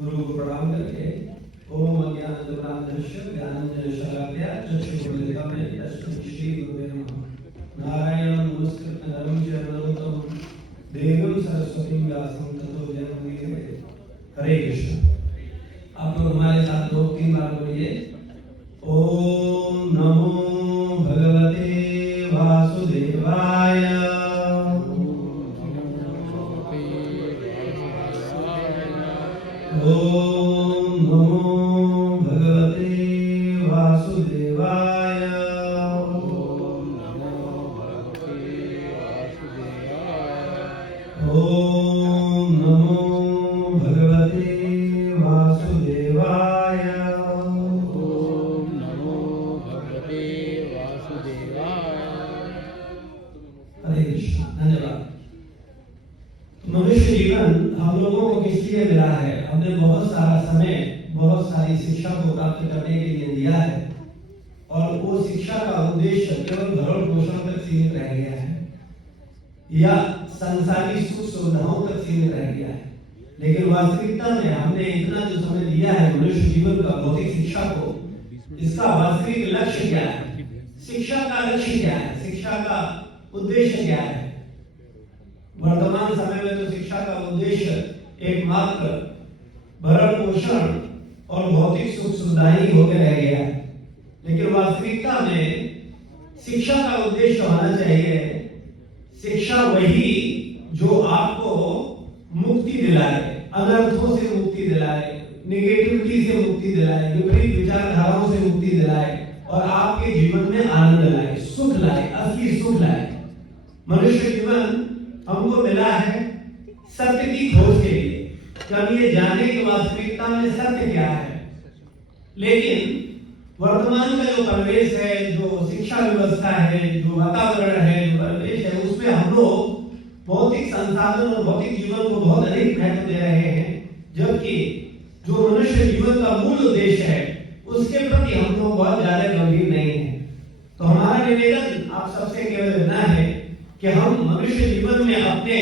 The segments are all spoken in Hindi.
गुरु को प्रणाम करके ओम अज्ञानतिमिरान्धस्य ज्ञानाञ्जनशलाकया चक्षुरुन्मीलितं येन तस्मै श्री गुरुवे नमः। नारायणं नमस्कृत्य नरं चैव नरोत्तमं देवीं सरस्वतीं व्यासं ततो जयमुदीरये। हरे कृष्ण। आप लोग हमारे साथ 2-3 बार बोलिए ओम नमो भगवते वासुदेवाय। ओम नमो भगवते वासुदेवाय। ओम नमो भगवते वासुदेवाय। ओम नमो भगवते वासुदेवाय। ओम नमो भगवते वासुदेवाय। हरे कृष्ण। धन्यवाद। मनुष्य जीवन हम लोगों को किस लिए मिला है? हमने बहुत सारा समय, बहुत सारी शिक्षा को प्राप्त करने के लिए दिया है और वो शिक्षा का उद्देश्य केवल भरण पोषण तक सीमित रह गया है या संसारी सुख सुविधाओं तक सीमित रह गया है। लेकिन वास्तविकता में हमने इतना जो समय दिया है मनुष्य जीवन का भौतिक शिक्षा को, इसका वास्तविक लक्ष्य क्या है? शिक्षा का लक्ष्य क्या है? शिक्षा का उद्देश्य क्या है? वर्तमान समय में तो शिक्षा का उद्देश्य एकमात्र भरण पोषण और भौतिक सुख सुविधाएं ही होकर रह गया है। लेकिन वास्तविकता में शिक्षा का उद्देश्य होना चाहिए शिक्षा वही जो आपको मुक्ति दिलाए, अनर्थों से मुक्ति दिलाए, नेगेटिविटी से मुक्ति दिलाए, विपरीत विचारधाराओं से मुक्ति दिलाए और आपके जीवन में आनंद लाए, सुख लाए, असली सुख लाए। मनुष्य जीवन हमको मिला है सत्य की खोज के लिए, कि हम ये जाने की वास्तविकता में सत्य क्या है। लेकिन वर्तमान का जो परिवेश है, जो शिक्षा व्यवस्था है, जो वातावरण है, जो परिवेश है, उसमें हम लोग भौतिक संसाधन और भौतिक जीवन को बहुत अधिक महत्व दे रहे हैं, जबकि जो मनुष्य जीवन का मूल उद्देश्य है उसके प्रति हम लोग बहुत ज्यादा गंभीर नहीं है। तो हमारा निवेदन आप सबसे केवल इतना है कि हम मनुष्य जीवन में अपने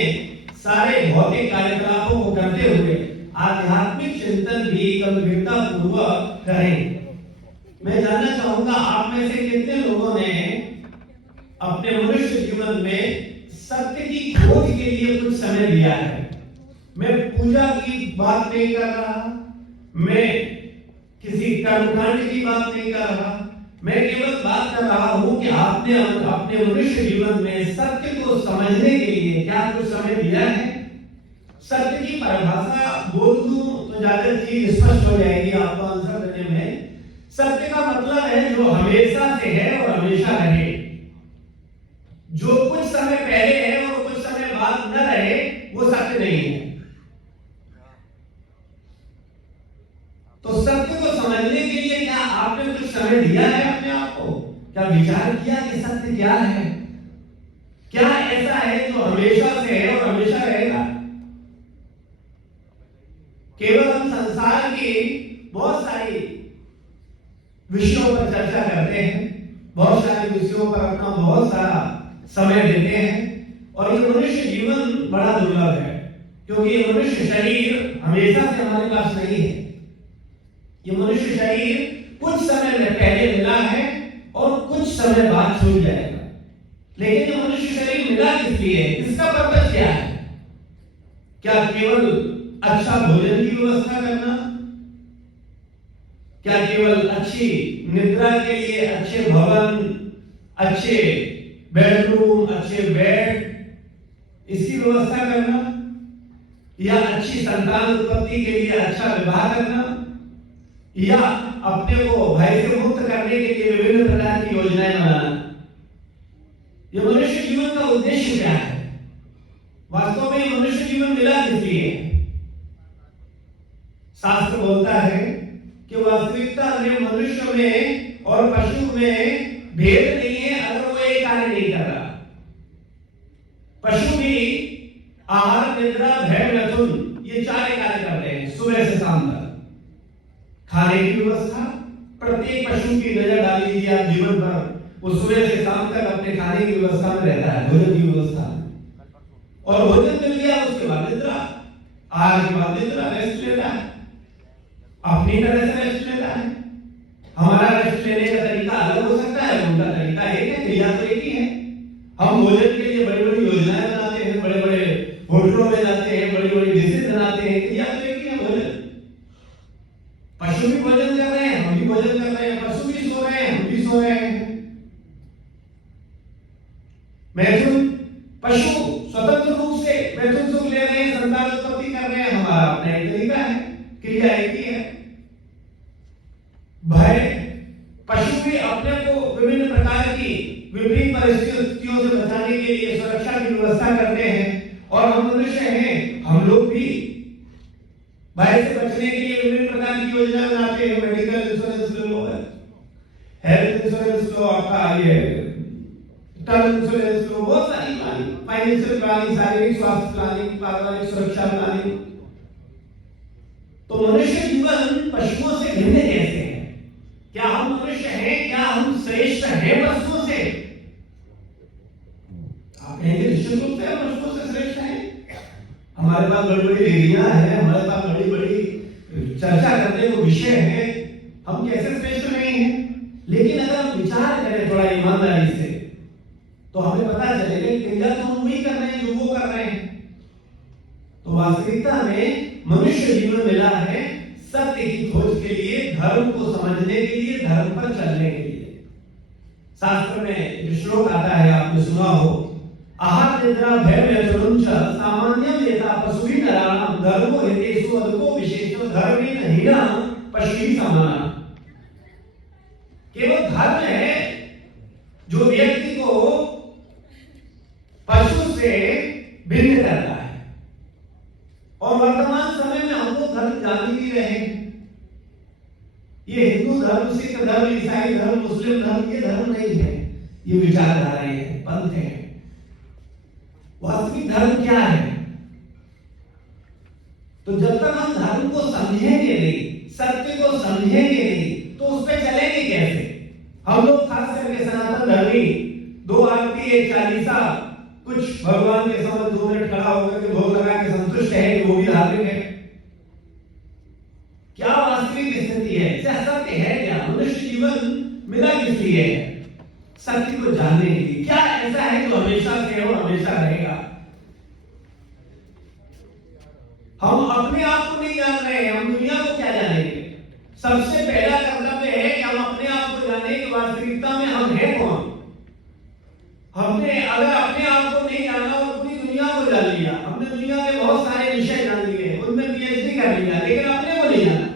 सारे भौतिक कार्यकलापों को करते हुए आध्यात्मिक चिंतन भी गंभीरता पूर्वक करें। मैं जानना चाहूंगा आप में से कितने लोगों ने अपने मनुष्य जीवन में सत्य की खोज के लिए कुछ समय दिया है। मैं पूजा की बात नहीं कर रहा, मैं किसी कर्मकांड की बात नहीं कर रहा, मैं केवल बात कर रहा हूं कि आपने अपने मनुष्य जीवन में सत्य को समझने के लिए क्या कुछ समय दिया है। सत्य की परिभाषा बोल दूं तो ज्यादा चीज स्पष्ट हो जाएगी आपको आंसर देने में। सत्य का मतलब है जो हमेशा से है और हमेशा रहे, जो कुछ समय पहले है और कुछ समय बाद न रहे, वो सत्य नहीं है। तो सत्य को समझने के लिए क्या आपने कुछ समय दिया है अपने आप को? क्या विचार किया कि सत्य क्या है? क्या ऐसा है जो हमेशा से है और हमेशा रहेगा? केवल हम संसार की बहुत सारी विषयों पर चर्चा करते हैं, बहुत सारे विषयों पर अपना बहुत सारा समय देते हैं और ये मनुष्य जीवन बड़ा दुर्लभ है, क्योंकि ये मनुष्य शरीर हमेशा से हमारे पास नहीं है। ये मनुष्य शरीर कुछ समय में पहले मिला है और कुछ समय बाद छूट जाएगा। लेकिन ये मनुष्य शरीर मिला किस लिए? इसका पर्पस क्या है? क्या केवल अच्छा भोजन की व्यवस्था करना? क्या केवल अच्छी निद्रा के लिए अच्छे भवन, अच्छे बेडरूम, अच्छे बेड, इसकी व्यवस्था करना? या अच्छी संतान उत्पत्ति के लिए अच्छा विवाह करना? या अपने को भय से मुक्त करने के लिए विभिन्न प्रकार की योजनाएं बनाना? ये मनुष्य जीवन का उद्देश्य क्या है? वास्तव में मनुष्य जीवन मिला किस लिए? शास्त्र बोलता है कि वास्तविकता में मनुष्य में और पशु में भेद नहीं है अगर वो एक कार्य नहीं कर रहा। पशु भी आहार, निद्रा, भय, मिथुन, ये 4 कार्य करते हैं सुबह से शाम तक। खाने की व्यवस्था, प्रत्येक पशु की नजर डाल लीजिए आप जीवन भर, वो सुबह से शाम तक अपने खाने की व्यवस्था में रहता है, भोजन की व्यवस्था में। और भोजन मिल गया उसके बाद निद्रा, आहार के बाद निद्रा, रेस्ट लेता है। अपनी तरह से रेस्ट लेता है। हमारा रेस्ट लेने का तरीका अलग हो सकता है, उनका तरीका एक है, क्रिया तो एक ही है। हम भोजन के लिए बड़ी बड़ी योजनाएं बनाते हैं, बड़े बड़े होटलों में जाते हैं, बड़ी बड़ी डिशेज बनाते हैं, क्रिया तो एक ही है, भोजन। पशु भी भोजन कर रहे हैं, हम भी भोजन कर रहे हैं, पशु भी सो रहे हैं, हम भी सो रहे हैं। मैथुन पशु स्वतंत्र रूप से मैथुन सुख ले रहे हैं, संतान उत्पत्ति कर रहे हैं, हमारा अपना एक तरीका है, क्रिया एक ही है। भय पशु भी अपने को विभिन्न प्रकार की विपरीत परिस्थितियों से बचाने के लिए सुरक्षा की व्यवस्था करते हैं, और हम मनुष्य हैं, हम लोग भी भय से बचने के लिए विभिन्न प्रकार की योजना बनाते हैं। मेडिकल इंश्योरेंस लो, हेल्थ इंश्योरेंस लो, आपका ये टर्म इंश्योरेंस लो, बहुत सारी प्लानिंग, फाइनेंशियल प्लानिंग, शारीरिक स्वास्थ्य प्लानिंग, पारिवारिक सुरक्षा प्लानिंग। तो मनुष्य जीवन पशुओं से भिन्न कैसे है? क्या हम मनुष्य हैं? क्या हम श्रेष्ठ हैं पशुओं से? आप कहेंगे निश्चित रूप से हम पशुओं से श्रेष्ठ हैं। हमारे पास बड़ी बड़ी डिग्रियां हैं, हमारे पास बड़ी बड़ी चर्चा करने को विषय है, हम कैसे श्रेष्ठ नहीं हैं? लेकिन अगर हम विचार करें थोड़ा ईमानदारी से, तो हमें पता चलेगा कि क्रिया तो हम वही कर रहे हैं जो वो कर रहे हैं। तो वास्तविकता में मनुष्य जीवन मिला है सत्य की खोज के लिए, धर्म को समझने के लिए, धर्म पर चलने के लिए। शास्त्र में एक श्लोक आता है, आपने सुना हो, आहार निद्रा भय मैथुनं च सामान्यम यथा पशुभिः नराणां धर्मो हितेषु अल्पो विशेषो धर्मेण हीनः पशुभिः समानः। केवल धर्म है जो व्यक्ति को पशु से भिन्न करता है, और वर्तमान समय में हम लोग धर्म जान भी रहे हैं। ये हिंदू धर्म, सिख धर्म, ईसाई धर्म, मुस्लिम धर्म, ये धर्म नहीं है, ये विचारधाराएं हैं, पंथ हैं। वास्तविक धर्म क्या है? तो जब तक हम धर्म को समझेंगे नहीं, सत्य को समझेंगे नहीं, तो उस पर चलेंगे कैसे? हम लोग खास करके सनातन धर्मी 2 आरती 1 चालीसा, कुछ भगवान के समझ 2 मिनट खड़ा होकर के भोग लगा के संतुष्ट है कि वो भी धार्मिक है। क्या वास्तविक स्थिति है? क्या सत्य है? क्या मनुष्य जीवन मिला किस लिए है? सत्य को जानने के लिए। क्या ऐसा है जो हमेशा से और हमेशा रहेगा? हम अपने आप को नहीं जान रहे हैं, हम दुनिया को क्या जानेंगे? सबसे पहला कर्तव्य है कि हम अपने आप को जाने कि वास्तविकता में हम हैं कौन। हमने अगर अपने आप को नहीं जाना और पूरी दुनिया को जान लिया, हमने दुनिया के बहुत सारे विषय जान लिए, उनमें पीएचडी कर लिया, लेकिन अपने को नहीं जाना,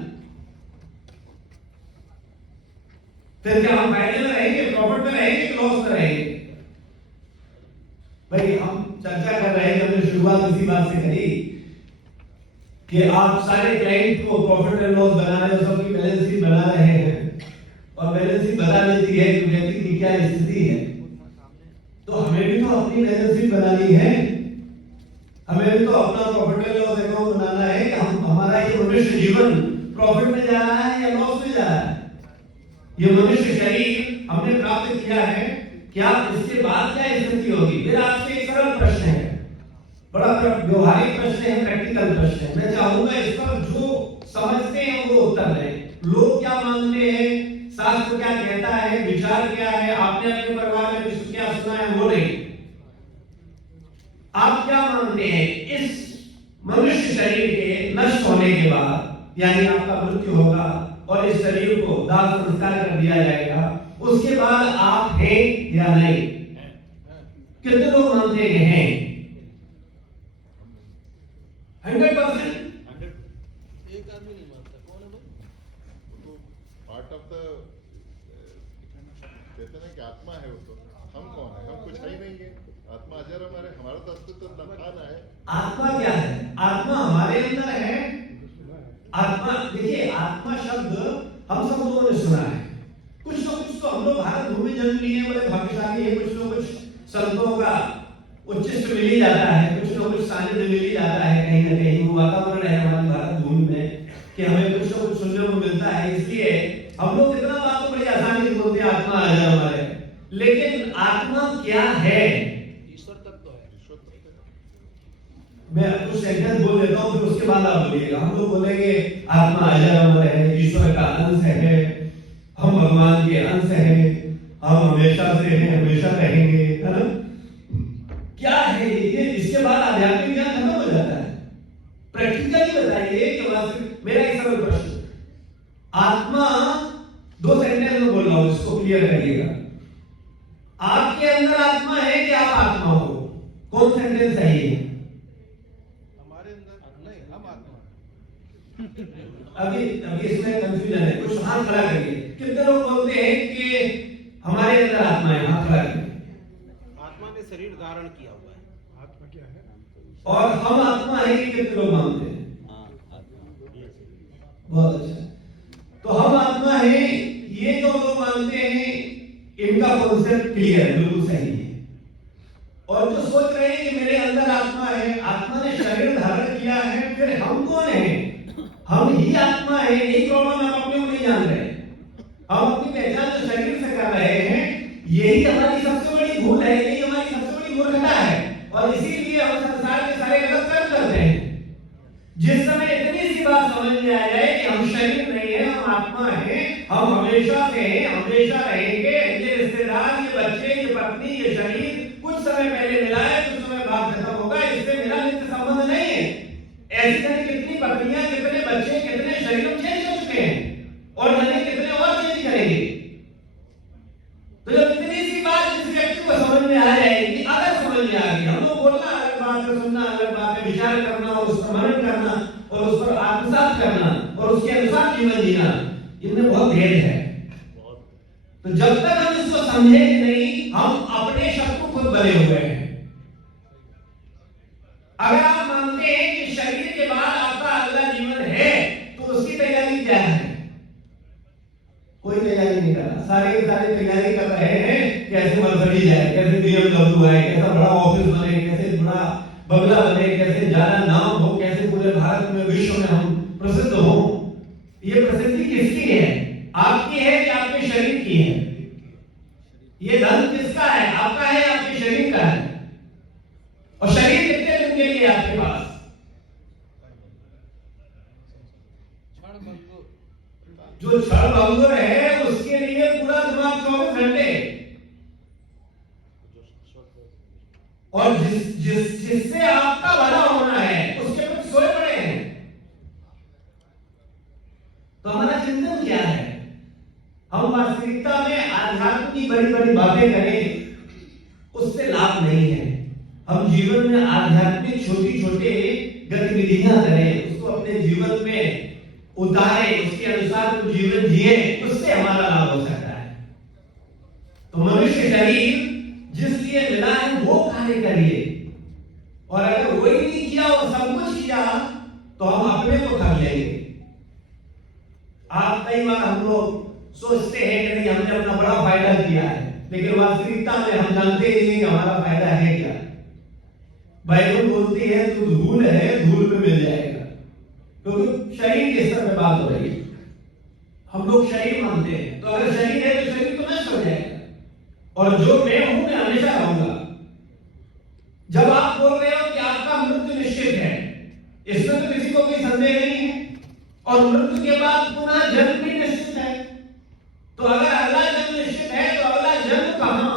फिर क्या हम फायदे में रहेंगे, प्रॉफिट में रहेंगे कि लॉस में रहेंगे? भाई हम चर्चा कर रहे हैं, हमने शुरुआत इसी बात से करी कि आप सारे क्लाइंट को प्रॉफिट एंड लॉस बना रहे हो, सबकी बैलेंस शीट बना रहे हैं, और बैलेंस शीट बता देती है कि व्यक्ति की क्या स्थिति है। तो हमें भी तो अपनी बैलेंस शीट बनानी है, हमें भी तो अपना प्रॉफिट एंड लॉस अकाउंट बनाना है कि हम हमारा ये मनुष्य जीवन प्रॉफिट में जा रहा है या लॉस में जा रहा है। ये मनुष्य शरीर हमने प्राप्त किया है, क्या इसके बाद क्या स्थिति होगी? मेरा आपसे एक सरल प्रश्न है, बड़ा व्यवहारिक प्रश्न है, प्रैक्टिकल प्रश्न है। मैं चाहूंगा इस पर जो समझते हैं वो उत्तर दें। लोग क्या मानते हैं, शास्त्र क्या कहता है, विचार क्या है, आपने अपने परिवार में विश्व क्या सुना है, वो नहीं। आप क्या मानते हैं इस मनुष्य शरीर के नष्ट होने के बाद, यानी आपका मृत्यु होगा और इस शरीर को दाह संस्कार कर दिया जाएगा, उसके बाद आप हैं या नहीं? कितने लोग मानते हैं? 100%? एक आदमी नहीं मानता, कौन है वो? तो पार्ट ऑफ द कहते हैं कि आत्मा है वो, तो हम कौन है? हम कुछ है ही नहीं है। आत्मा अजर हमारा तो अस्तित्व खाना है। आत्मा क्या है? आत्मा हमारे अंदर है। आत्मा, देखिए आत्मा शब्द हम सब लोगों ने सुना है, कुछ तो हम लोग भारत भूमि जन्म लिए बड़े भाग्यशाली है, कुछ लोग कुछ संतों का उच्चिष्ट मिल ही जाता है, कुछ लोग कुछ सानिध्य मिल ही जाता है, कहीं ना कहीं वो वातावरण है हमारे भारत भूमि में कि हमें कुछ ना कुछ सुनने को मिलता है, इसलिए हम लोग इतना बात तो बड़ी आसानी से बोलते हैं आत्मा आ जाए हमारे। लेकिन आत्मा क्या है? ईश्वर तत्व है। ईश्वर तत्व है। मैं कुछ सेंटेंस बोल देता हूँ, फिर उसके बाद आप बोलिएगा। हम लोग बोलेंगे आत्मा अजर अमर है, ईश्वर का अंश है, हम भगवान के अंश हैं, हम हमेशा से हैं, हमेशा रहेंगे, है ना? क्या है ये? इसके बाद आध्यात्मिक ज्ञान खत्म हो जाता है। प्रैक्टिकली बताइए कि वास्तविक, मेरा एक सरल प्रश्न, आत्मा, 2 सेंटेंस में बोल रहा हूं, इसको क्लियर करिएगा। आपके अंदर आत्मा है कि आप आत्मा हो? कौन सेंटेंस सही है? हमारे अंदर नहीं, हम आत्मा। अभी इसमें कंफ्यूजन है, कुछ हाथ खड़ा करिए। कितने लोग बोलते हैं कि हमारे अंदर आत्मा है? हाथ खड़ा करिए। आत्मा ने शरीर धारण किया हुआ है। आत्मा क्या है? और हम आत्मा है, ये कितने लोग मानते हैं? बहुत अच्छा। तो हम आत्मा है, ये जो लोग मानते हैं, इनका कॉन्सेप्ट क्लियर है, बिल्कुल सही है। और जो सोच रहे हैं कि मेरे अंदर आत्मा है, आत्मा ने शरीर धारण किया है, फिर हम कौन है? हम ही आत्मा है, यही प्रॉब्लम हम अपने को नहीं जान रहे। हम अपनी पहचान जो शरीर से कर रहे हैं, यही हमारी सबसे बड़ी भूल है, यही हमारी सबसे बड़ी मूर्खता है। और इसीलिए हम संसार के सारे गलत कर्म करते हैं। जिस समय इतनी सी बात समझ में आ जाए कि हम शरीर नहीं है, हम आत्मा है, हम हमेशा से हैं, हमेशा रहेंगे, ये रिश्तेदार, ये बच्चे, ये पत्नी, ये शरीर कुछ समय पहले मिला है, कुछ समय बाद खत्म होगा, इससे मेरा नित्य संबंध नहीं है। ऐसी तरह कितनी पत्नियां, कितने बच्चे, कितने शरीर चेंज हो चुके हैं, और जाने कितने और चेंज करेंगे। तो जब इतनी सी बात जिस व्यक्ति को समझ में आ जाएगी, अगर समझ में आ गई, हम लोग बोलना अलग बात है, सुनना अलग बात है, विचार करना और उस पर मनन करना और उस पर आत्मसात करना और उसके अनुसार जीवन जीना, इनमें बहुत भेद है। तो जब तक हम इसको समझेंगे नहीं, हम अपने शत्रु खुद बने हुए हैं। अगर आप मानते हैं कि शरीर के बाद आपका अगला जीवन है, तो उसकी तैयारी क्या है? कोई तैयारी नहीं कर रहा। सारे के सारे तैयारी कर रहे हैं कैसे मर्सिडीज है, कैसे BMW है, कैसा बड़ा ऑफिस बने, कैसे बड़ा बंगला बने, कैसे ज्यादा नाम हो, कैसे पूरे भारत में, विश्व में हम प्रसिद्ध हो। ये प्रसिद्धि किसकी है? आपकी है कि आपके शरीर की है? ये धन किसका है? आपका है, आपके शरीर का है? और शरीर कितने दिन के लिए आपके पास? जो क्षण भंगुर है, उसके लिए पूरा दिमाग 24 घंटे। और जिससे आपका भला होना है, उसके प्रति सोए पड़े हैं। तो हमारा चिंतन क्या है? हम वास्तविकता में आध्यात्म की बड़ी बड़ी बातें करें, उससे लाभ नहीं है। हम जीवन में आध्यात्मिक छोटी छोटी गतिविधियां करें, उसको अपने जीवन में उतारे, उसके अनुसार तो जीवन जिए, उससे हमारा लाभ हो सकता है। तो मनुष्य शरीर जिस लिए मिला है, वो कार्य करिए। और अगर वही नहीं किया और सब कुछ किया, तो हम अपने को कर लेंगे। आप कई बार हम लोग सोचते हैं कि नहीं, हमने अपना बड़ा फायदा किया है, लेकिन वास्तविकता में हम जानते ही नहीं कि हमारा फायदा है क्या। बाइबल बोलती है तू धूल है, धूल पे मिल जाएगा। क्योंकि शरीर के स्तर पे बात हो रही है, हम लोग शरीर मानते हैं। तो अगर शरीर है तो शरीर तो नष्ट हो जाएगा, और जो मैं हूं मैं हमेशा रहूंगा। जब आप बोल रहे हो कि आपका मृत्यु निश्चित है, इसमें तो किसी को कोई संदेह नहीं है, और मृत्यु के बाद पुनः जन्म भी निश्चित है। तो अगर अगला जन्म निश्चित है, तो अगला जन्म कहां?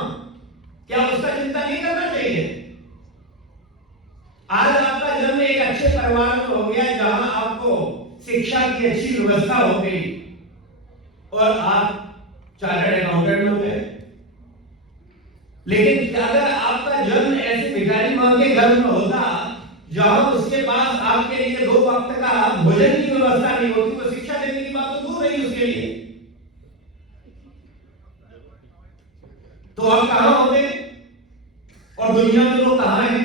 क्या उसका चिंता नहीं करना चाहिए? आज आपका जन्म एक अच्छे परिवार में हो गया, जहां आपको शिक्षा की अच्छी व्यवस्था हो गई, और आप चार्टर्ड अकाउंटेंट हो गए। लेकिन अगर आपका जन्म ऐसे भिखारी मां के घर में होता, जहां उसके पास आपके लिए 2 वक्त का भोजन की व्यवस्था नहीं होती, तो शिक्षा देने की बात तो दूर रही उसके लिए। तो आप कहां होंगे? और दुनिया में लोग कहां हैं?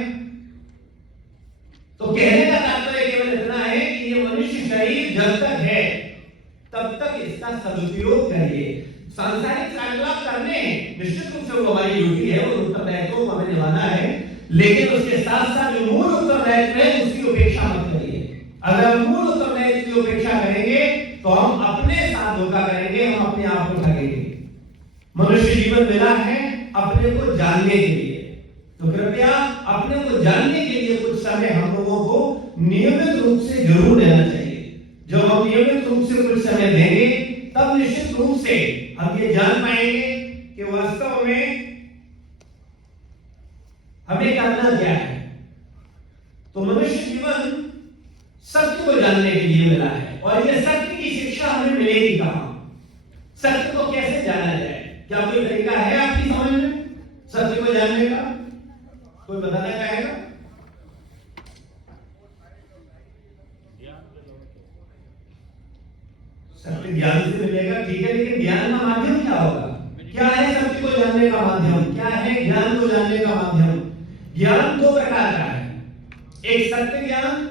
तो कहने का तात्पर्य केवल इतना है कि ये मनुष्य शरीर जब तक है, तब तक इसका सदुपयोग करिए। सांसारिक क्रियाकलाप करने निश्चित रूप से वो हमारी ड्यूटी है, और उत्तरदायित्व को हमें निभाना है, लेकिन उसके साथ साथ जो मूल उत्तरदायित्व है उसकी उपेक्षा मत करिए। अगर हम मूल उत्तरदायित्व की उपेक्षा करेंगे, तो हम अपने साथ धोखा करेंगे, हम अपने आप को ठगेंगे। मनुष्य जीवन मिला है अपने को जानने के लिए, तो कृपया अपने को जानने के लिए कुछ समय हम लोगों को नियमित रूप से जरूर लेना चाहिए। जब हम नियमित रूप से कुछ समय देंगे तब निश्चित रूप से हम ये जान पाएंगे कि वास्तव में हमें करना क्या है। तो मनुष्य जीवन सत्य को जानने के लिए मिला है और ये सत्य की शिक्षा हमें मिलेगी कहां? सत्य को कैसे जाना जाए? क्या कोई तरीका है आपकी समझ में सत्य को जानने का? कोई बताना चाहेगा? सत्य ज्ञान से मिलेगा, ठीक है, लेकिन ज्ञान का माध्यम क्या होगा? क्या है सत्य को जानने का माध्यम? क्या है ज्ञान को जानने का माध्यम? ज्ञान दो प्रकार का है, एक सत्य ज्ञान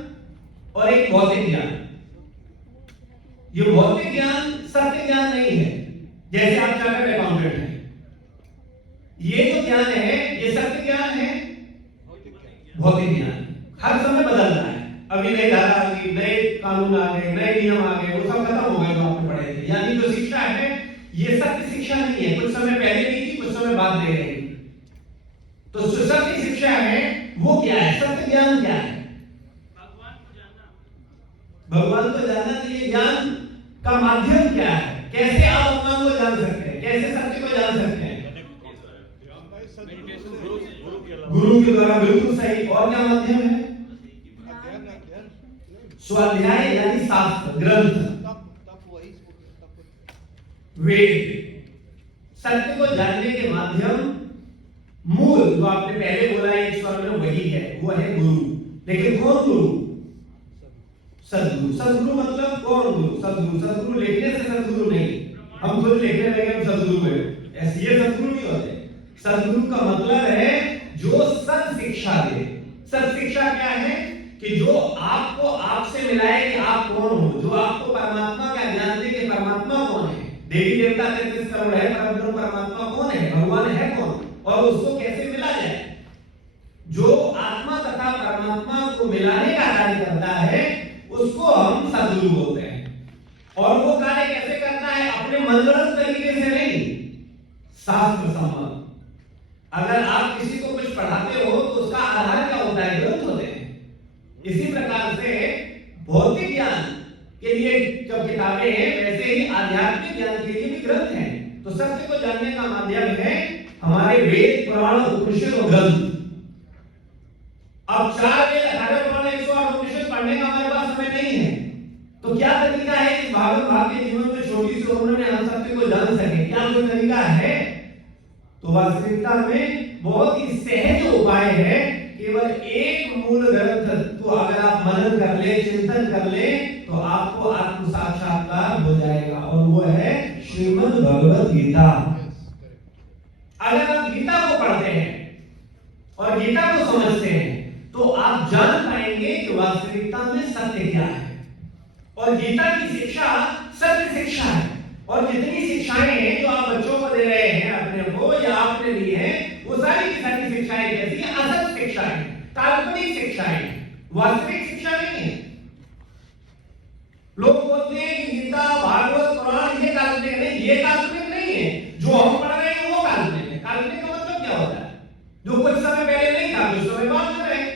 और एक भौतिक ज्ञान। ये भौतिक ज्ञान सत्य ज्ञान नहीं है। जैसे आप चार्टर्ड अकाउंटेंट हैं, ये जो ज्ञान है ये सत्य ज्ञान है, भौतिक ज्ञान हर समय बदल रहा है। अभी नई धारा आ गई, नए कानून आ गए, नए नियम आ गए, वो सब खत्म हो गए जो आपने पढ़े थे। यानी जो शिक्षा है ये सत्य शिक्षा नहीं है, कुछ समय पहले नहीं थी, कुछ समय बाद दे रही। तो जो सत्य शिक्षा है वो क्या है? सत्य ज्ञान क्या है? भगवान को जानना चाहिए। ज्ञान का माध्यम क्या है? कैसे आप भगवान को जान सकते हैं? कैसे सत्य को जान सकते हैं? गुरु के द्वारा, बिल्कुल सही। और क्या माध्यम है? स्वाध्याय यानी शास्त्र, ग्रंथ, वेद। सत्य को जानने के माध्यम मूल जो आपने पहले बोला एक स्वर में वही है, वो है गुरु। लेकिन कौन गुरु? सदगुरु। सदगुरु मतलब कौन गुरु? सदगुरु। सदगुरु लिखने से सदगुरु नहीं, हम खुद लिखने लगे हम सदगुरु है, ऐसे ये सदगुरु नहीं होते। सदगुरु का मतलब है जो सत शिक्षा दे। सत शिक्षा क्या है? कि जो आपको आपसे मिलाए कि आप कौन हो, जो आपको परमात्मा का ज्ञान दे कि परमात्मा कौन है। देवी देवता 33 करोड़ है, परब्रह्म परमात्मा कौन है, भगवान है कौन, और उसको कैसे मिला जाए। जो आत्मा तथा परमात्मा को मिलाने का कार्य करता है उसको हम सदगुरु बोलते हैं। और वो कार्य कैसे करता है? अपने मनगढ़ंत तरीके से नहीं, शास्त्र सम्मत। अगर आप किसी को कुछ पढ़ाते हो तो उसका आधार क्या होता है? ग्रंथ होते हैं। इसी प्रकार से भौतिक ज्ञान के लिए जब किताबें हैं, वैसे ही आध्यात्मिक ज्ञान के लिए भी ग्रंथ हैं। तो सत्य को जानने का माध्यम है हमारे वेद, पुराण, उपनिषद और ग्रंथ। अब 4 वेद, 18 पुराण, 108 उपनिषद पढ़ने का हमारे पास समय नहीं है। तो क्या तरीका है इस भागवत भाग के जीवन में छोटी सी उम्र में हम सत्य को जान सके? क्या कोई तरीका है? तो वास्तविकता में बहुत ही सहज उपाय है। केवल एक मूल ग्रंथ तो अगर आप मनन कर ले, चिंतन कर ले, तो आपको आत्म साक्षात्कार हो जाएगा, और वो है श्रीमद् भगवत गीता। अगर आप गीता को पढ़ते हैं और गीता को समझते हैं तो आप जान पाएंगे कि वास्तविकता में सत्य क्या है। और गीता की शिक्षा सत्य शिक्षा है। और जितनी शिक्षाएं हैं जो आप बच्चों को दे रहे हैं, अपने को या आपने दी है, वो सारी की सारी शिक्षाएं कैसी हैं? असत शिक्षाएं, काल्पनिक शिक्षाएं, वास्तविक शिक्षा नहीं है। लोग बोलते हैं कि गीता, भागवत, पुराण ये काल्पनिक नहीं, ये काल्पनिक नहीं है। जो हम पढ़ रहे हैं वो काल्पनिक है। काल्पनिक का मतलब क्या होता है? जो कुछ समय पहले नहीं था, कुछ समय बाद में रहे।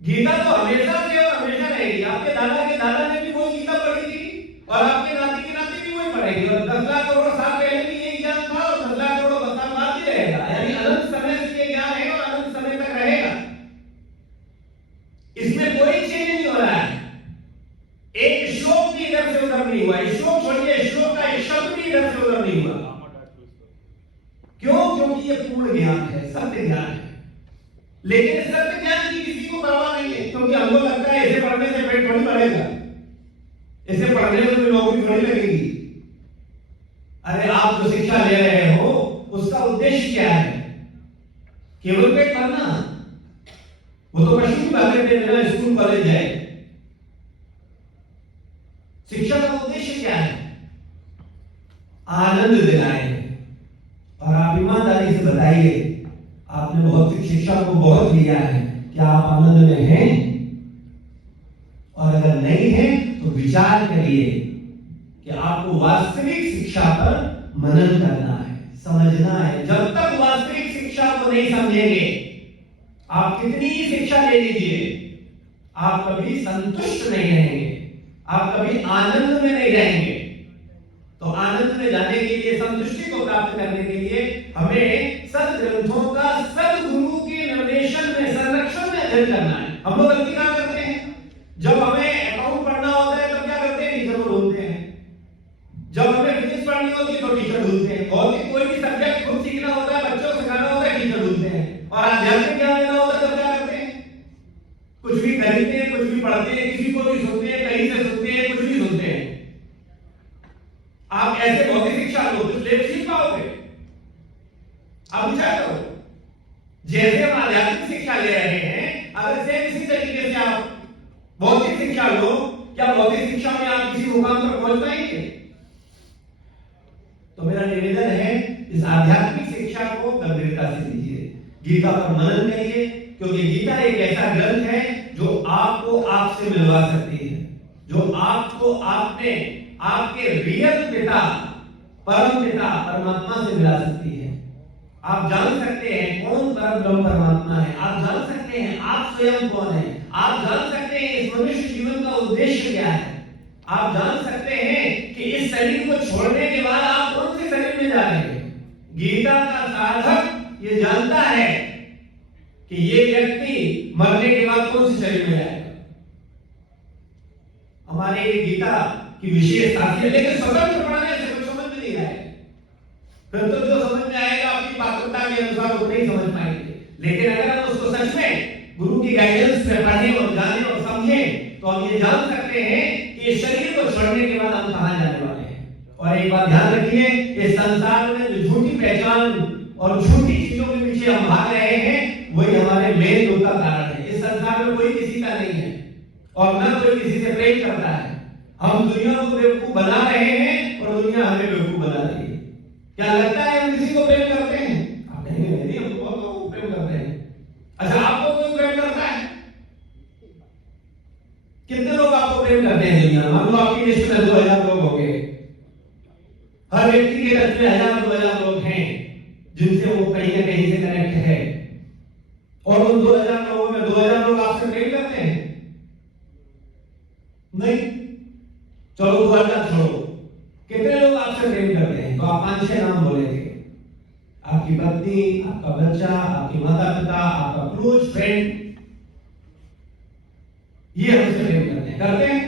गीता तो हमेशा से और हमेशा रहेगी। आपके दादा के दादा ने भी वही गीता पढ़ी थी और आपके नाती के नाती भी वही पढ़ेगी। और 10 लाख करोड़ साल पहले भी यही ज्ञान था और 10 लाख करोड़ साल बाद भी रहेगा। यानी अनंत समय से ये ज्ञान है और अनंत समय तक रहेगा। इसमें कोई चेंज नहीं हो रहा है। एक श्लोक भी इधर से उधर नहीं हुआ। श्लोक छोड़िए, श्लोक का एक शब्द भी इधर से उधर नहीं हुआ। क्यों? क्योंकि ये पूर्ण ज्ञान है, सत्य ज्ञान है। लेकिन सत्य ज्ञान की किसी को परवाह नहीं है, क्योंकि हमको लगता है इसे पढ़ने से पेट थोड़ी बढ़ेगा, इसे पढ़ने से कोई नौकरी थोड़ी लगेगी। अरे आप जो शिक्षा ले रहे हो उसका उद्देश्य क्या है? केवल पेट भरना? वो तो पशु भी भागे थे, स्कूल कॉलेज जाए। शिक्षा का उद्देश्य क्या है? आनंद दिलाए। और आप ईमानदारी से बताइए, आपने भौतिक शिक्षा को बहुत लिया है, क्या आप आनंद में हैं? और अगर नहीं है तो विचार करिए कि आपको वास्तविक शिक्षा पर मनन करना है, समझना है। जब तक वास्तविक शिक्षा को नहीं समझेंगे, आप कितनी ही शिक्षा ले लीजिए, आप कभी संतुष्ट नहीं रहेंगे। आप कभी आनंद में नहीं रहेंगे। तो आनंद में जाने के लिए, संतुष्टि को प्राप्त करने के लिए हमें सदग्रंथों का सदगुरु के निर्देशन में, संरक्षण में अध्ययन करना है। हम लोग गलती क्या करते हैं? जब हमें अकाउंट पढ़ना होता है तब क्या करते हैं? टीचर को ढूंढते हैं। जब हमें फिजिक्स पढ़नी होती है तो टीचर ढूंढते हैं। भौतिक कोई भी सब्जेक्ट खुद सीखना होता है, बच्चों को सिखाना होता है, टीचर ढूंढते हैं। और आध्यात्मिक ज्ञान लेना होता है तब क्या करते हैं? कुछ भी खरीदते हैं, कुछ भी पढ़ते हैं, किसी को भी सुनते हैं, कहीं से सुनते हैं, कुछ भी सुनते हैं। आप ऐसे भौतिक शिक्षा लो तो सीख पाओगे? आप विचार करो, जैसे हम आध्यात्मिक शिक्षा ले रहे हैं, अगर सेम इसी तरीके से आप भौतिक शिक्षा लो, क्या भौतिक शिक्षा में आप किसी मुकाम पर पहुंच पाएंगे? तो मेरा निवेदन है, इस आध्यात्मिक शिक्षा को गंभीरता से लीजिए, गीता पर मनन करिए, क्योंकि गीता एक ऐसा ग्रंथ है जो आपको आपसे मिलवा सकती है, जो आपको आपके रियल पिता, परम पिता परमात्मा से मिला सकती है। आप जान सकते हैं कौन परम ब्रह्म परमात्मा है, आप जान सकते हैं आप स्वयं कौन है, आप जान सकते हैं इस मनुष्य जीवन का उद्देश्य क्या है, आप जान सकते हैं कि इस शरीर को छोड़ने के बाद आप कौन से शरीर में जाएंगे। गीता का साधक ये जानता है कि ये व्यक्ति मरने के बाद कौन से शरीर में जाएगा। हमारे गीता की विशेष खासियत, लेकिन स्वतंत्र पढ़ाने से कुछ समझ में नहीं आएगा। फिर तो जो समझ में आएगा अपनी पात्रता के अनुसार वो नहीं समझ पाएंगे। लेकिन अगर हम उसको सच में गुरु की गाइडेंस में पढ़ें और जानें और समझें, तो हम ये जान सकते हैं कि इस शरीर को छोड़ने के बाद हम कहां जाने वाले हैं। और एक बात ध्यान रखिए, इस संसार में जो झूठी पहचान और झूठी चीजों के पीछे हम भाग रहे हैं, वही हमारे मेन दुख का कारण है। इस संसार में कोई किसी का नहीं है और न कोई किसी से प्रेम करता है। हम दुनिया को बेवकूफ बना रहे हैं और दुनिया हमें बेवकूफ बना रही है। क्या लगता है हम किसी को प्रेम करते हैं? आप कहेंगे नहीं, हम तो बहुत लोगों को प्रेम करते हैं। अच्छा, आपको कोई प्रेम करता है? कितने लोग आपको प्रेम करते हैं दुनिया में? हम लोग आपकी लिस्ट में 2000 लोग होंगे। हर व्यक्ति के टच में 1000-2000 लोग हैं जिनसे वो कहीं ना कहीं से कनेक्ट है। और उन 2000 लोगों में 2000 लोग आपसे प्रेम करते हैं? नहीं। चलो 2000 छोड़ो, कितने लोग आपसे प्रेम करते हैं? तो आप 5-6 नाम बोलेंगे। आपकी पत्नी, आपका बच्चा, आपके माता पिता, आपका क्लोज फ्रेंड, ये हमसे प्रेम करते हैं। करते हैं?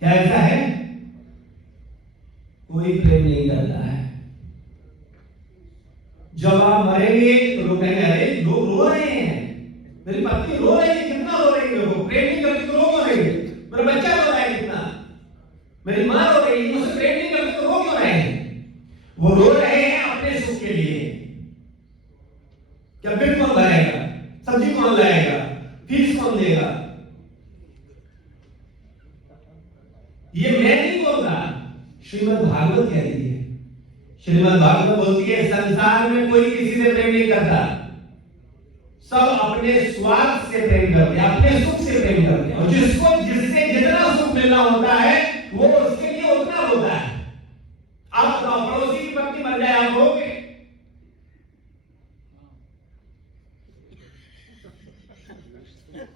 क्या ऐसा है? कोई प्रेम नहीं करता है। जब आप मरेंगे तो लोग कहेंगे अरे लोग रो रहे हैं, मेरी पत्नी रो रही है, कितना रो रही है, वो प्रेम नहीं करती तो रो क्यों रही है? मेरा बच्चा रो रहा है कितना, मेरी मां रो रही है, मुझसे प्रेम नहीं करती तो रो क्यों रहे हैं? वो रो रहे हैं अपने सुख के लिए। क्या बिल कौन भरेगा, सब्जी कौन लाएगा, फीस कौन देगा? ये मैं नहीं बोल रहा, श्रीमद् भागवत कहती है। श्रीमद् भागवत बोलती है संसार में कोई किसी से प्रेम नहीं करता, सब अपने स्वार्थ से प्रेम करते हैं, अपने सुख से प्रेम करते हैं। और जिससे जितना सुख मिलना होता है वो उसके लिए उतना होता है। आप पड़ोसी की पत्नी मर जाए, आप रोगे?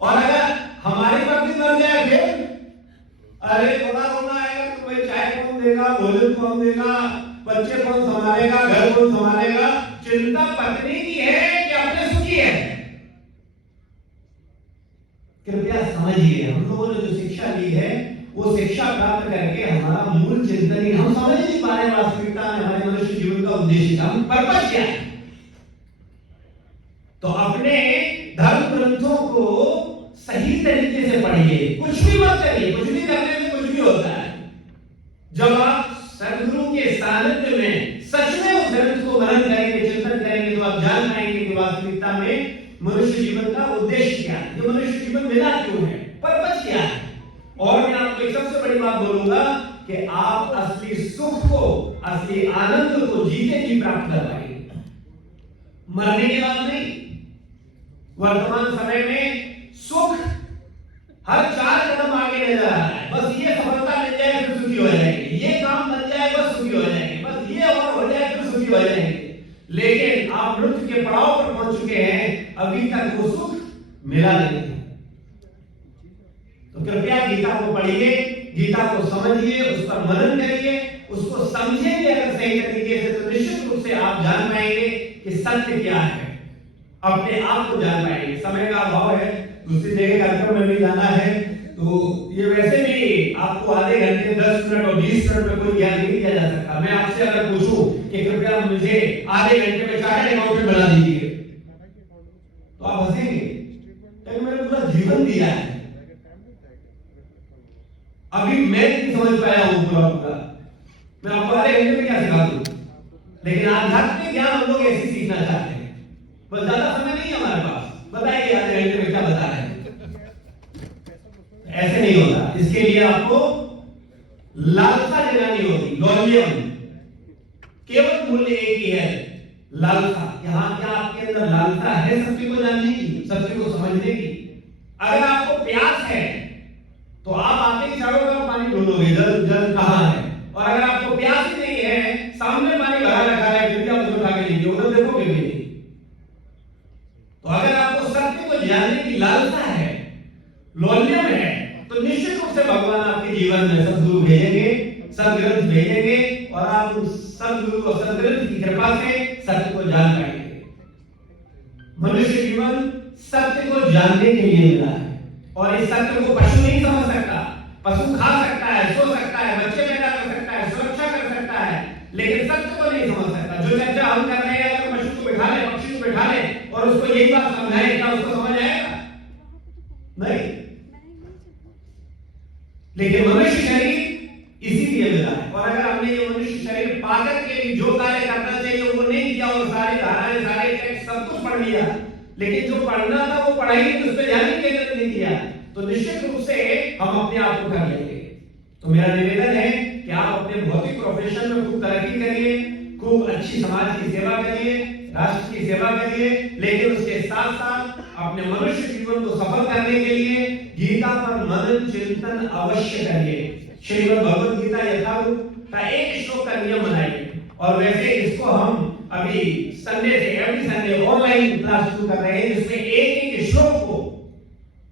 और अगर हमारी पत्नी मर जाए फिर अरे बड़ा रोना आएगा कि भाई चाय कौन देगा, भोजन कौन देगा, बच्चे कौन संभालेगा, घर कौन संभालेगा। चिंता पत्नी की है कि अपने सुखी है? कृपया समझिए, हम लोगों ने जो शिक्षा ली है वो शिक्षा प्राप्त करके हमारा मूल चिंतन ही, हम समझ नहीं पा रहे वास्तविकता में हमारे मनुष्य जीवन का उद्देश्य क्या है, पर्पस क्या है। तो अपने धर्म ग्रंथों को सही तरीके से पढ़िए, कुछ भी मत करिए, कुछ भी करने से कुछ भी होता है। जब आप सदगुरु के सानिध्य में सच में उस ग्रंथ को मनन करेंगे, चिंतन करेंगे, तो आप जान पाएंगे कि वास्तविकता में मनुष्य जीवन का उद्देश्य क्या है, ये मनुष्य जीवन मिला क्यों है, पर्पस क्या है। और मैं आपको एक सबसे बड़ी बात बोलूंगा कि आप असली सुख को, असली आनंद को जीते जी प्राप्त कर पाएंगे, मरने के बाद नहीं। वर्तमान समय में सुख हर 4 कदम आगे ले जा रहा है। बस ये सफलता मिल जाए फिर सुखी हो जाएंगे, ये काम बन जाए बस सुखी हो जाएंगे, बस ये और हो जाए फिर सुखी हो जाएंगे। लेकिन आप मृत्यु के पड़ाव पर पहुंच चुके हैं, अभी तक वो सुख मिला नहीं। तो कृपया गीता को पढ़िए, गीता को समझिए, उस पर मनन करिए, उसको समझेंगे अगर सही तरीके से तो निश्चित रूप से आप जान पाएंगे कि सत्य क्या है, अपने आप को जान पाएंगे। समय का अभाव है, दूसरी जगह कार्यक्रम में भी जाना है, तो ये वैसे भी आपको आधे घंटे 10 मिनट और 20 मिनट में कोई ज्ञान नहीं दिया जा सकता। मैं आपसे अगर पूछूं कि कृपया मुझे आधे घंटे में चार्टर्ड अकाउंटेंट बना दीजिए तो आप हंसेंगे, लेकिन मैंने पूरा जीवन दिया है, अभी मैं नहीं समझ पाया हूं पूरा पूरा, मैं आपको आधे घंटे में क्या सिखा दूं। लेकिन आध्यात्मिक ज्ञान हम लोग ऐसे सीखना चाहते हैं, बस ज्यादा समय नहीं है हमारे पास, बताइए आधे घंटे में क्या बता रहे हैं। ऐसे नहीं होता, इसके लिए आपको लालसा जगानी होगी, लॉलियम। केवल मूल्य एक ही है, लालसा। यहाँ क्या आपके अंदर लालसा है सत्य को जानने की, सत्य को समझने की? अगर आपको प्यास है तो आप आते ही चारों तरफ पानी ढूंढोगे, जल जल कहाँ है। और अगर आपको प्यास ही नहीं है, सामने पानी भरा रखा है, फिर भी आप उसको उठा के लीजिए, उधर देखोगे भी नहीं। तो अगर आपको सत्य को जानने की लालसा है, लौल्यम है, तो निश्चित रूप से भगवान आपके जीवन में सद्गुरु भेजेंगे, सदग्रंथ भेजेंगे, और आप उस सदगुरु और सदग्रंथ की कृपा से सत्य को जान पाएंगे। मनुष्य जीवन सत्य को जानने के लिए मिला है, और इस सत्य को पशु नहीं समझ सकता। पशु खा सकता है, सो सकता है, बच्चे पैदा कर सकता है, सुरक्षा कर सकता है, लेकिन सत्य को नहीं समझ सकता। जो चर्चा हम कर रहे हैं, अगर पशु को बैठा ले, पक्षी को बैठा ले और उसको यही बात समझाए, क्या उसको समझ आएगा? नहीं। लेकिन मनुष्य शरीर इसीलिए मिला है, और अगर हमने ये मनुष्य शरीर पाकर के लिए जो कार्य करना चाहिए वो नहीं किया, और सारे धाराएं, सारे टेक्स्ट सब कुछ पढ़ लिया, लेकिन जो पढ़ना था वो पढ़ाई नहीं, उस पर ध्यान ही केंद्रित नहीं किया, तो निश्चित रूप से हम अपने आप को कर लेंगे। तो मेरा निवेदन है कि आप अपने भौतिक प्रोफेशन में खूब तरक्की करिए, खूब अच्छी समाज की सेवा करिए, राष्ट्र की सेवा करिए, लेकिन उसके साथ साथ अपने मनुष्य जीवन को सफल करने के लिए गीता पर मनन चिंतन अवश्य करिए। श्रीमद् भगवद गीता यथारूप का एक श्लोक का नियम बनाइए, और वैसे इसको हम अभी संडे से एवरी संडे ऑनलाइन क्लास शुरू कर रहे हैं, जिसमें एक एक श्लोक को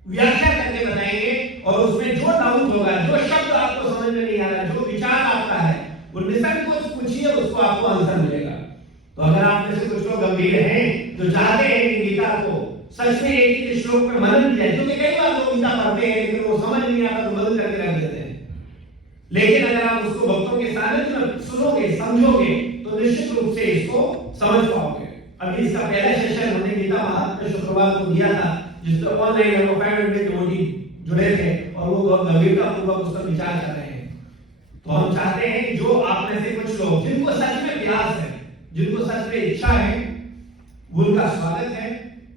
व्याख्या करके बताएंगे, और उसमें जो डाउट होगा, जो शब्द आपको समझ में नहीं आ रहा, जो विचार आता है, वो निसंकोच पूछिए, उसको आपको आंसर मिलेगा। तो अगर आप में से कुछ लोग गंभीर हैं, जो चाहते हैं कि गीता को सच में एक ही श्लोक में मनन किया, क्योंकि कई बार लोग गीता पढ़ते हैं लेकिन वो समझ नहीं आता तो मनन करके रख देते हैं, लेकिन अगर आप उसको भक्तों के सानिध्य में सुनोगे, समझोगे, तो निश्चित रूप से इसको समझ पाओगे। अभी इसका पहला सेशन हमने गीता महात्म्य शुक्रवार को दिया था, जिसमें ऑनलाइन हम 500 डिवोटी जुड़े थे, और वो बहुत गंभीरता पूर्वक उस पर विचार कर रहे हैं। तो हम चाहते हैं कि जो आप में से कुछ लोग जिनको सच में प्यास है, जिनको सच में इच्छा है, उनका स्वागत है।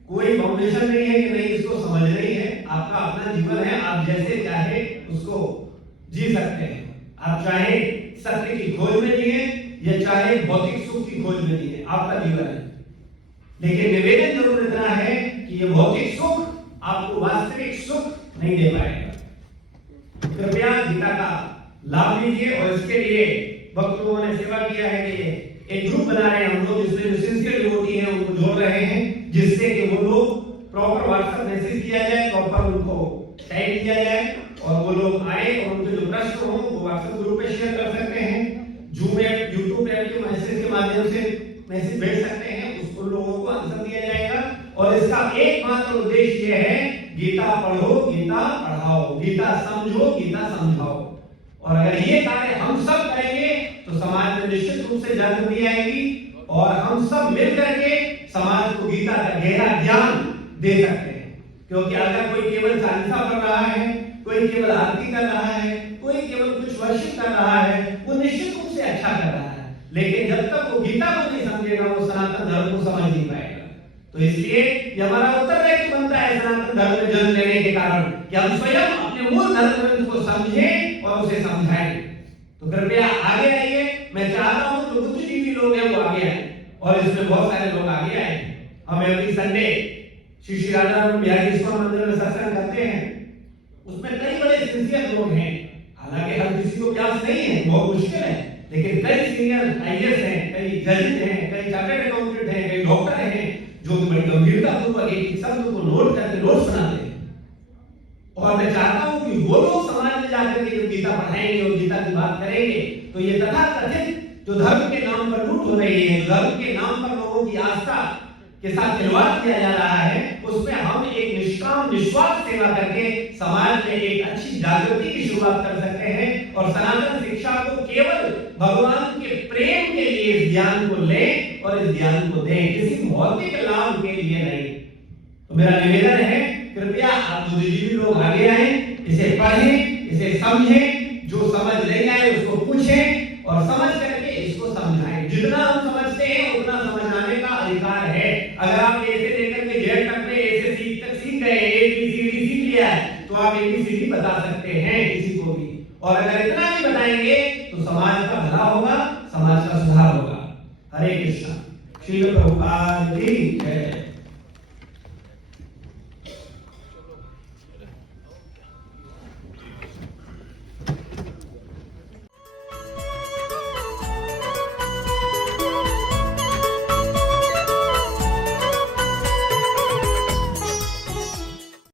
कोई बाउंडेशन नहीं है कि नहीं इसको समझना ही है, आपका अपना जीवन है, आप जैसे चाहे उसको जी सकते हैं। आप चाहे सत्य की खोज में जिए या चाहे भौतिक सुख की खोज में जिए, आपका जीवन है। लेकिन निवेदन जरूर इतना है कि ये भौतिक सुख आपको वास्तविक सुख नहीं दे पाएगा। कृपया गीता का लाभ लीजिए, और इसके लिए भक्त लोगों ने सेवा किया है कि एक ग्रुप बना रहे हैं हम लोग, जिसमें जो सिंसियर डिवोटी हैं उनको जोड़ रहे हैं, जिससे कि वो लोग प्रॉपर व्हाट्सएप मैसेज किया जाए, प्रॉपर उनको टैग किया जाए, और वो लोग आए और उनके जो प्रश्न हो वो व्हाट्सएप ग्रुप पे शेयर कर सकते हैं, जूम ऐप, यूट्यूब ऐप के मैसेज के माध्यम से मैसेज भेज सकते हैं, उसको लोगों को आंसर दिया जाएगा। और इसका एकमात्र उद्देश्य यह है, गीता पढ़ो, गीता पढ़ाओ, गीता समझो, गीता समझाओ। और अगर ये कार्य हम सब करेंगे तो समाज में निश्चित रूप से जागृति आएगी, और हम सब मिल करके समाज को गीता का गहरा ज्ञान दे सकते हैं। क्योंकि अगर कोई केवल चालीसा पढ़ रहा है, कोई केवल आरती कर रहा है, कोई केवल कुछ वर्शिप कर रहा है, वो निश्चित रूप से अच्छा कर रहा है, लेकिन जब तक वो गीता को नहीं समझेगा, वो सनातन धर्म को समझ नहीं पाएगा। तो इसलिए ये हमारा उत्तरदायित्व बनता है सनातन धर्म में जन्म लेने के कारण, कि हम स्वयं अपने मूल धर्म ग्रंथ को समझें और उसे समझाएं। तो कृपया आगे आइए, मैं चाहता हूं जो बुद्धिजीवी लोग हैं वो आगे आए, और इसमें बहुत सारे लोग आगे आए। हम every Sunday Shri Shri Radha Bihari ISKCON मंदिर में सत्संग करते हैं, उसमें कई बड़े सिंसियर लोग हैं। हालांकि हर किसी को प्यास नहीं है, बहुत मुश्किल है, लेकिन कई सीनियर आईएएस हैं, कई जज हैं, कई चार्टर्ड अकाउंटेंट हैं, कई डॉक्टर हैं, जो बड़ी गंभीरता पूर्वक एक शब्द को नोट करके नोट बनाते हैं। और मैं चाहता हूं कि वो पढ़ाएंगे और गीता की बात करेंगे, तो ये तथाकथित जो धर्म के नाम पर लूट हो रही है, धर्म के नाम पर लोगों की आस्था के साथ खिलवाड़ किया जा रहा है, उसमें हम एक निष्काम निस्वार्थ सेवा करके समाज में एक अच्छी जागृति की शुरुआत कर सकते हैं और सनातन शिक्षा को केवल भगवान के प्रेम के लिए इस ज्ञान को लें और इस ज्ञान को दें, किसी भौतिक लाभ के लिए नहीं। तो मेरा निवेदन है, कृपया आप बुद्धिजीवी लोग आगे आए, इसे पढ़ें, इसे समझें, जो समझ नहीं आए उसको पूछें और समझ करके इसको समझाएं। जितना हम समझते हैं उतना समझाने का अधिकार है। अगर आप ए से लेकर के जेड तक में ए से सी तक सीख गए, ए बी सी डी सीख लिया है, तो आप ए बी सी डी बता सकते हैं किसी को भी। और अगर इतना भी बताएंगे तो समाज का भला होगा, समाज का सुधार होगा। हरे कृष्णा। श्रील प्रभुपाद की जय।